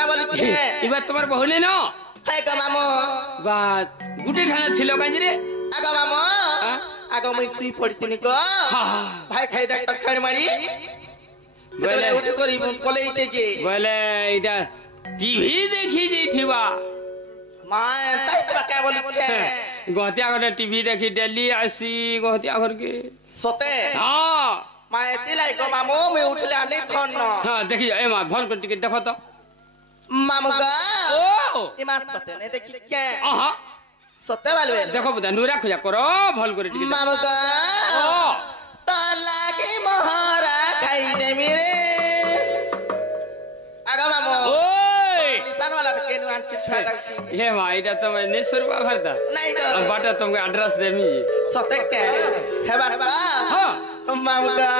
क्या बोली छे इबा तुम्हार बहुले न है ग मामो बा गुटे ठाने छिलो काई रे आगा मामो आगा मैं सुई पड़तिनी को भाई खाई देख टखड़ मारी बोले उठ करी बोले इचे जे बोले इटा टीवी देखी जइथिबा मां ताई तो क्या बोली छे गहतिया घर टीवी देखी डेली आसी गहतिया घर के सते हां मां एती लाई को मामो मैं उठले आनी थन न हां देखी ए मां भल को टिकट देखो तो मामो गा ओ इमा सते ने देखी के आहा सते वाले देखो बता नुरा खुजा करो भल करे टिकट मामो गा ओ तो लागे मोहरा खाई दे मेरे आगा मामो ओए निशान वाला केनु आंची छाटा ये मां इटा तो मैं नहीं सुरवा भरता नहीं गो बाटा तुमको एड्रेस देमी सते के है बाबा हां मामगा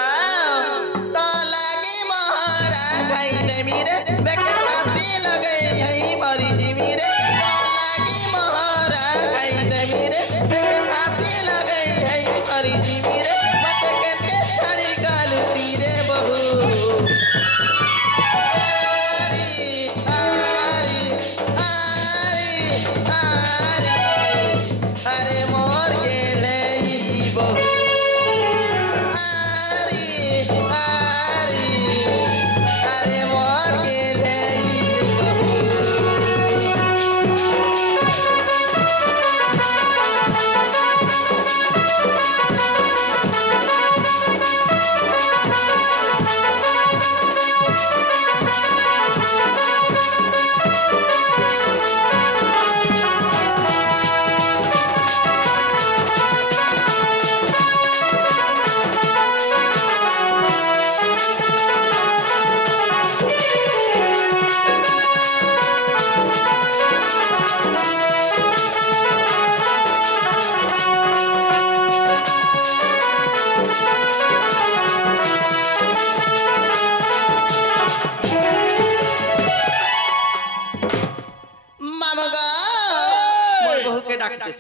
तो लागे मोहरा खाई दे मेरे बेके फांसी लगे यही मरी जी मेरे तो लागे मोहरा खाई दे मेरे बेके फांसी लगे यही मरी जी मेरे मत के छड़ी गाल तीरे बहू अरे मोर गेले बहू अरे मोर गेले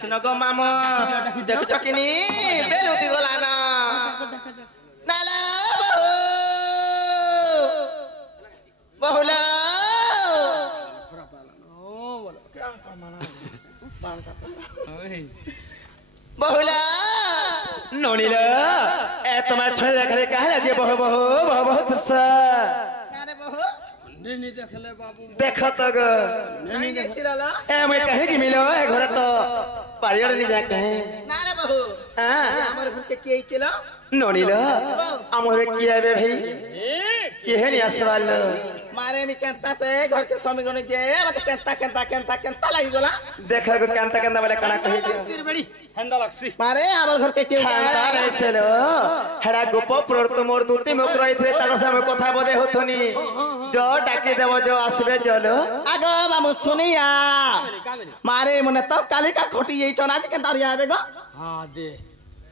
सिनगो मामो देखु चकिनी बेलुती गला ना नाला बहुला बहुला नोनीला ए तुम्हारे छोरे घरे कहला जे बहु बहु बहुत सा अरे बहु नहीं देखले बाबू देखो तो ग नहीं देखिराला ए मैं कहे कि मिलो ए घर तो पारियड़ नहीं जाके है ना रे बहू हां हमर घर के के चलो नोनीला हमर किया बे भाई के है नहीं असवाल मारे में केंता से घर के स्वामी गने जे मत केंता लागि गला देखो को केंता वाला कणा कहि दे सिर बड़ी हंदा लक्सी मारे हमर घर के केंता नहीं सेलो हेडा गोप प्रवर्त मोर दूती मुख रहिथरे तार सामे कथा बदे होथनी जो डाकी देव जो आसबे जलो आगो मामू सुनिया मारे मने तो काली का खोटी यही चनाज के तार आबे गो हां दे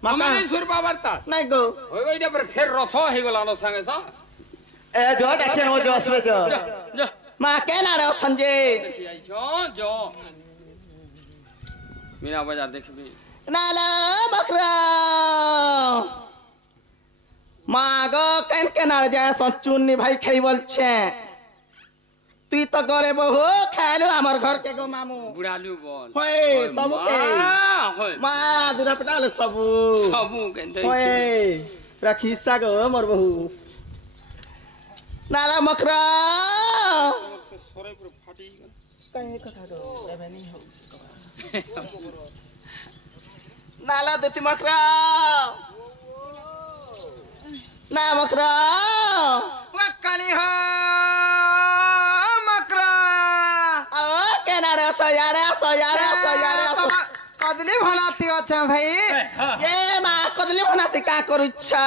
हमारे सुर बाबरता नहीं गो होय गो इटा पर फेर रथ हे गला न संगे सा ए जो डाके न जो आसबे जो मा के ना रे छन जे जो मीना बाजार देखबी नाला बकरा मागो केन के ना जाय सचुन्नी भाई खाई बोलछे তুই তো করে বহু খাইলো আমার ঘর কে গো মামু বুড়ালু বল হয় সব কে মা দুরা পটালে সব কেনতে হয় রাখিসা গো মোর বহু নালা মকরা সরে পুরো ফাটি গেল কাই কথা গো এবেনি হো নালা দতি মকরা না মকরা মক্কানি হো कदली बनाती अच्छा भाई ये मां कदली बनाती का करूच्छा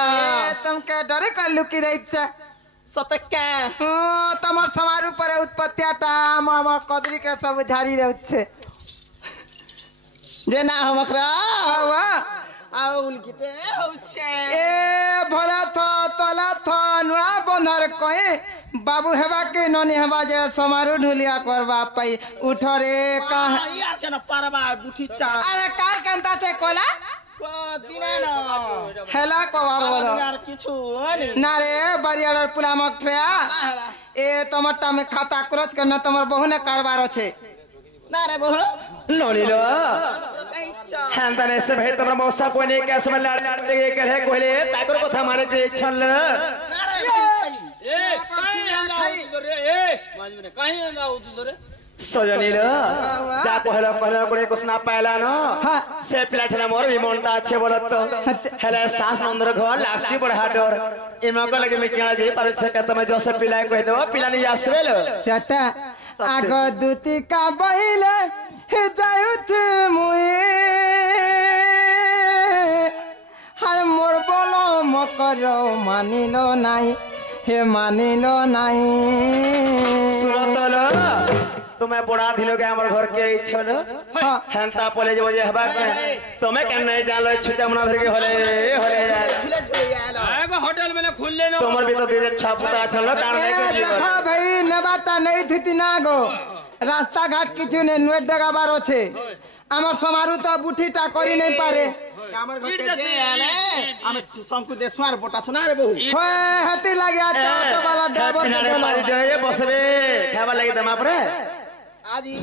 तुम के डरे कर लुकी रहिच्छा सतक्का तमर समारू पर उत्पत्तियाटा मामा कदली के सब झारी रहछे जे ना हमकरा हवा आउल किते होछे ए भला थ तला थ नुआ बंधर कहे बाबू हेबा के ननी हेबा जे समारू ढुलिया करबा पई उठ रे का यार के न परबा गुठी चा अरे का कंता से कोला को दिना न हेला को बार यार किछु ना रे बरियार पुला मठ्या ए তোমারটা আমি খাতা ক্রস করনা তোমার বহুনে কারবার আছে ना रे बहु नोनीलो हंताने से भाई तुम्हारा मौसा कोई नहीं कैसे में लड़ने के कहे कोई ताकर को था माने के छल सजनीलो जा पहला कोई कुछ ना पायला नो से प्लेटना मोर विमोंटा अच्छे बोलत तो हेले सास नंदर घर लासी बढ़ा डर इमा को लगे मिकिया जी पर से कहता मैं जो से पिलाए कोई दो पिला नहीं आसवेलो सेटा आग दुती का बहिले हे जायुत मुई हर मोर बोलो मकर मानिलो नहीं हे मानिलो नहीं सुनतलो तुम्हें बड़ा दिलो के हमर घर के इच्छा न हंता पले जो जे हबा के तुम्हें केन नहीं जान लो छुटा मना धर के होले झूले झूले आलो आगो होटल में खुलले नो तुमर भी तो दे छापुता छल कान नहीं के देखा भाई नेबाटा नहीं थी ना गो रास्ता घाट किछु ने नेट देगाबार আছে আমার সমারু তো বুঠিটা করি নাই পারে हमर घर के जे आले हम संकु देसवार बोटा सुना रे बहु होय हती लागि आता तो वाला ड्राइवर पिनारे मारी दे बसबे खाबा लागि दमा परे आजी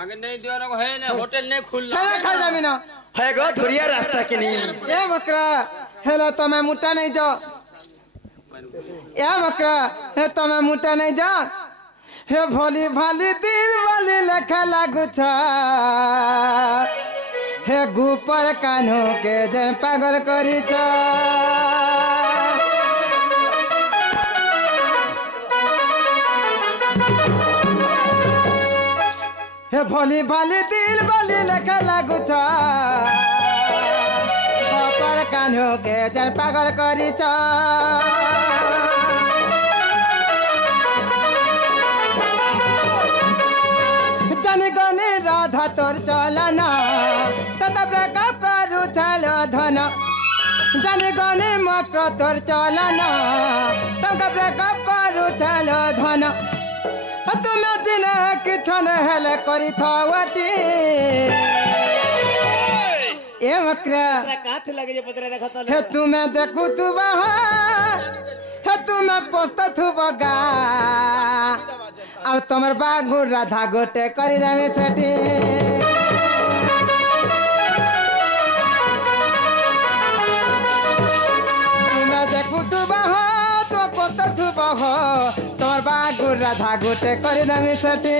आगे नहीं दियो है ना होटल नहीं खुलला खाना खा जाबी ना है गो धुरिया रास्ता के नहीं ए बकरा हेलो तमे मुटा नहीं जा ए बकरा हे तमे मुटा नहीं जा हे भोली भाली दिल वाली लखा लागू छा हे गुपर कान्हो के जन पागल करी छा हे भोली भाली दिल वाली लखा लागू छा गुपर कान्हो के जन पागल करी छा गने राधा तोर चलना तता ब्रेकअप करू चलो धन जाने गने मकर तोर चलना तता ब्रेकअप करू चलो धन तुम्हें दिन किछन हेले करी थावटी ए मकरा काथ लगे जे पतरे देखत हे तुम्हें देखू तू बहा हे तुम्हें पोस्त थू बगा और तुम्हार बागु राधा गोटे करी दामे छटी तुम्हें देखू तू बहा तो पोत तू बहा तुम्हार बागु राधा गोटे करी दामे छटी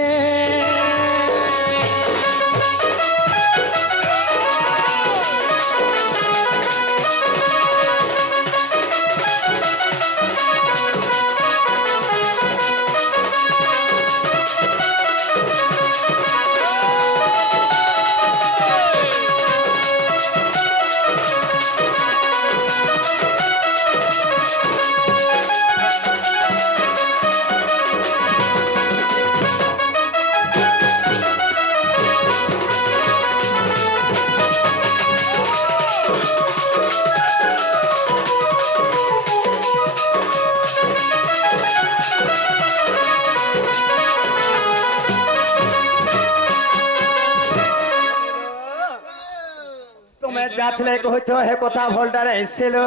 काथले को तो है कथा भोल्डर ऐसेलो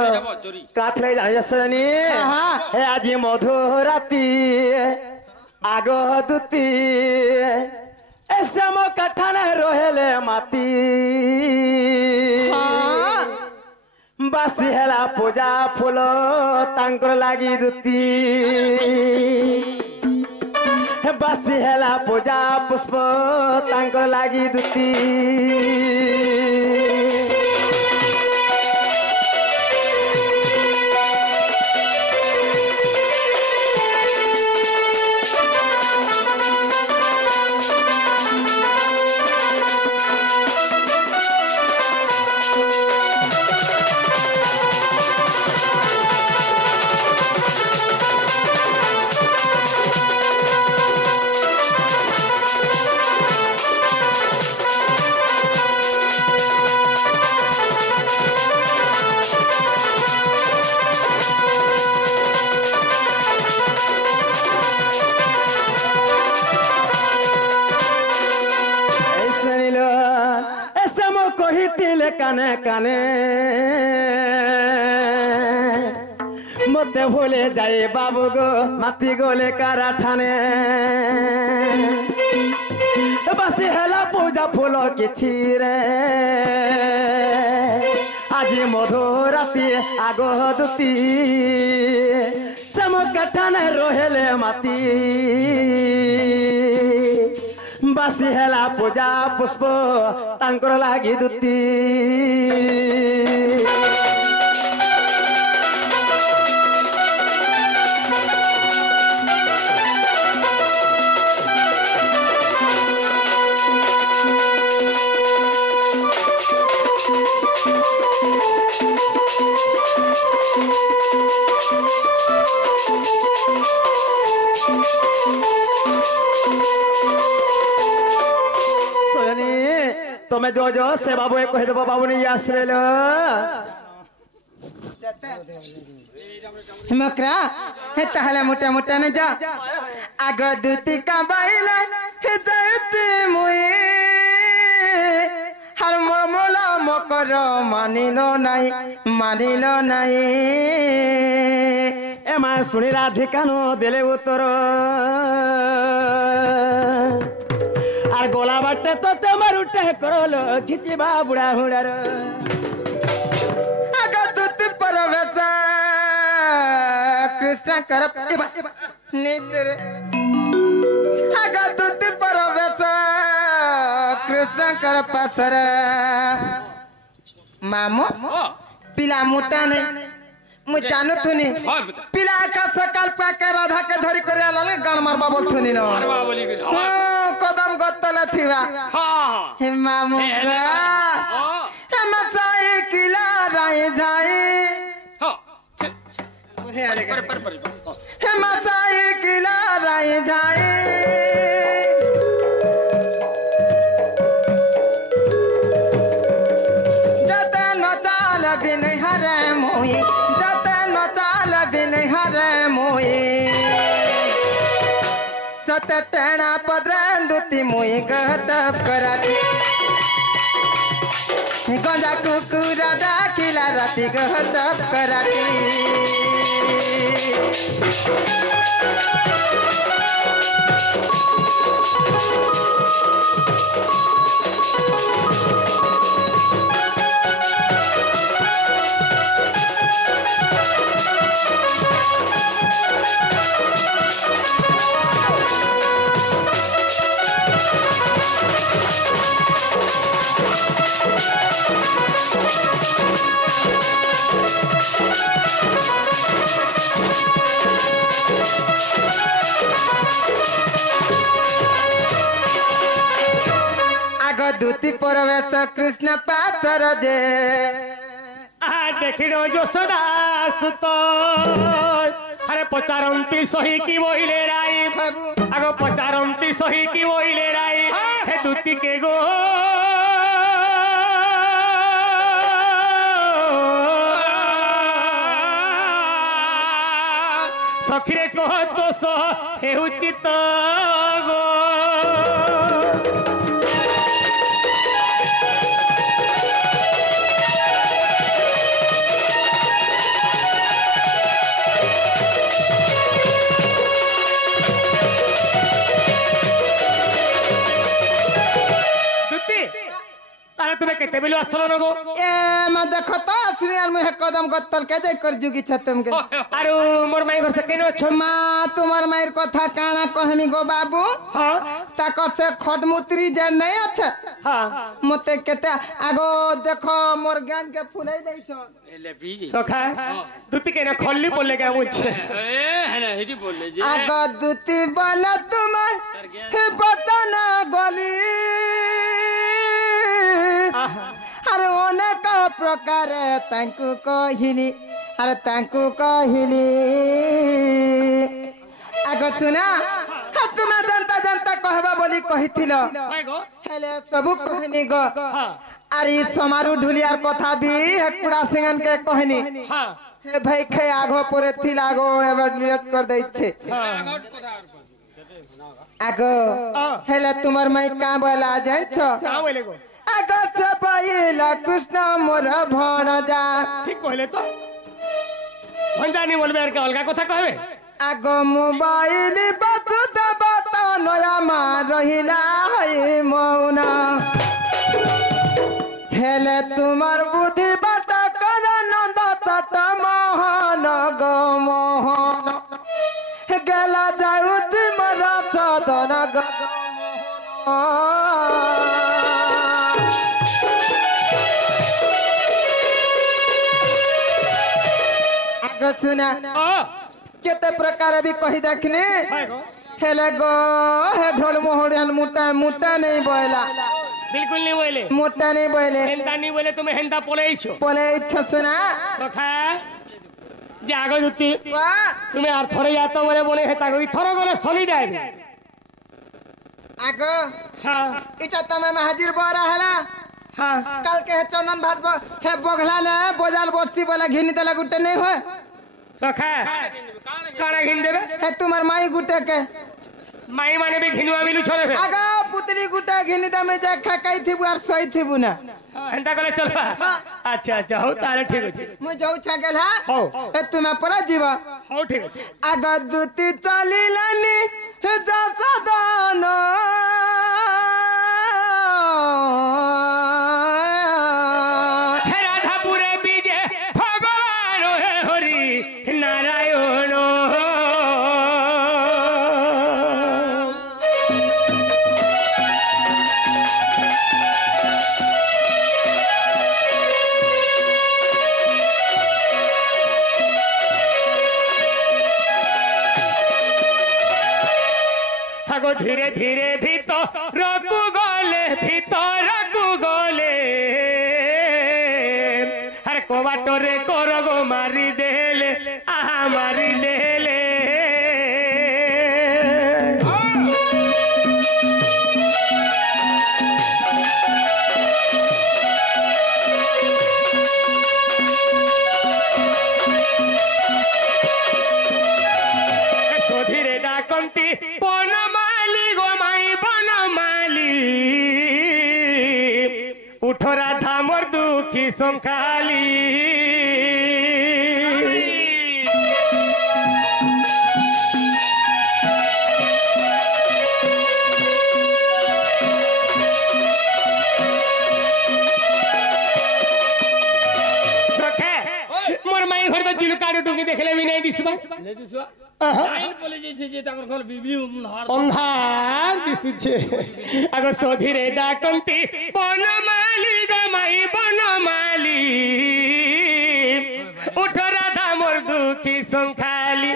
काथले जायसनी हे আজি मधुराती आगो दुती एसम कठाने रोहेले माती बासी हेला पूजा फूलो तांकर लागी दुती बासी हेला पूजा पुष्प तांकर लागी दुती काने काने मत तोते भूले जाए बाबू गो माती गोले कारा ठाने बसी हेला पूजा फूल किछि रे आज मधुराती आगो दुती चमक ठाने रोहेले माती बासी हेला पूजा पुष्प तांकर लागी दुती तुम्हें जो जो से बाबू एक कह देबो बाबू नहीं आसरे लो मकरा हे तहले मोटा मोटा न जा आग दूती का बाइला हे जायते मुई हर मोला मकर मानिलो नहीं ए मा सुनी राधिका नो देले उत्तर আর গোলা বাটে তো তোমার উঠে করলো খিচিবা বুড়া হুড়ার আগত পরবেশ কৃষ্ণ কর নিসর আগত পরবেশ কৃষ্ণ কর পসর মামো পিলা মোটা নে मु जानू थुनी पिला का सकल पाके राधा के धरी करे लाले गान मारबा बोल थुनी न मारबा बोली के कदम गत्तल थिवा हां हे मामू का हे मसाई किला राय जाए हां हे मसाई किला राय जाए जते न चाल बिन हरे मोही सतटना पद्रंदुती मुई गहतब कराती गंजा कुकुरा डाकिला राती गहतब कराती दूती परवेश कृष्ण पासर जे देखिनो यशोदा सुत अरे पचारंती सही की बोइले राई आगो पचारंती सही की बोइले राई हे दूती के गो सखीरे कह दोष हे उचित गो तुम्हें कहते बिलो असलो नगो ए मैं देखो तो श्रीयार मुहे कदम गत्तल के जाय कर जुगी छतम के आरो मोर माई घर से केनो छ मा तुम्हार माईर कथा काना कहमी गो बाबू हां ताकर से खटमुत्री जे नहीं अच्छा हां मते केते आगो देखो मोर ज्ञान के फुलै दै छ एले बीजी सखा दूती के ना खल्ली बोले के मुझे ए है ना हेडी बोले जे आगो दूती बोला तुम्हार हे पता ना गली अरे अनेक प्रकार तांकु कहली अरे तांकु कहली आगो सुना तुम जनता जनता कहबा बोली कहिथिलो हेले सब कहनी गो अरे समारू ढुलियार कथा भी हेकुड़ा सिंगन के कहनी हे भाई खे आगो परे थिला गो एवर लेट कर दै छे आगो हेले तुमर माई का बोला जाय छ का बोले गो आगो से पहिला कृष्ण मोर भणजा ठीक कहले तो भंजा नहीं बोलबे আর অলগা কথা কইবে আগ মোবাইল বাজুদা বাত নয়া মা রহিলা হই মৌন হেলে তোমার বুদ্ধি বাটা কর নন্দ চট মোহন গো মোহন গেলা যাউতি মরা সদন গো আগ শুনা केते प्रकार भी कही देखने हेले गो हे ढोल मोहड़ियाल मोटा मोटा नहीं बोला बिल्कुल नहीं बोले मोटा नहीं बोले हेंदा नहीं बोले तुम हेंदा बोले इच्छा सुना सखा जे आगो जुती तुम्हें आर थरे जातो बोले बोले हे तागो थरो गले सली जाए आगो हां इटा तमे में हाजिर बोरा हला हां कल के हे चंदन भाट हे बोगला ले बोजाल बस्ती बोला घिनी देला गुटे नहीं हो सखा काना घिन देबे हे तुम्हार माई गुटे के माई माने भी घिनुआ मिलु छोड़े फे आगा पुतली गुटे घिनी दा में जा खाई थीबु आर सही थीबु ना हेंदा गले चलबा अच्छा अच्छा हो तारे ठीक अछि मु जाऊ छगल हा हो हे तुमे पर जीवा हो ठीक अछि आगा दुती चलिलानी हे जा सदान धीरे धीरे भीतर रखू गले हर को बाटरे करगो मारी देले आहा मारी देले धीरे डाकंती उठो राधा मोर दुखी संखाली मोर माई घर तो दिल काटो डुंगी देखले भी नहीं दिसबा नहीं बोले जे ताकर घर बिबली अंधार दिसुछे आगो सोधीरे डाकंती बनमाली गमाई बनमाली उठो राधा मोर दुखी संखाली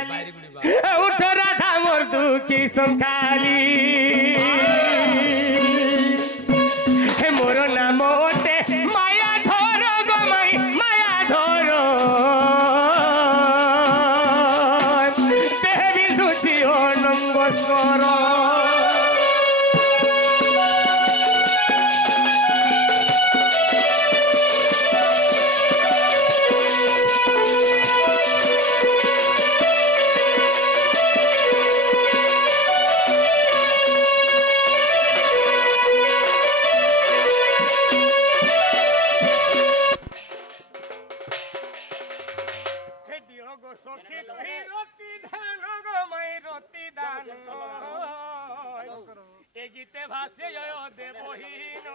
उठो राधा मोर दुखी संखाली हे मोर नाम ओटे माया धरो गमाई माया धरो गीते भाष्य देवहीन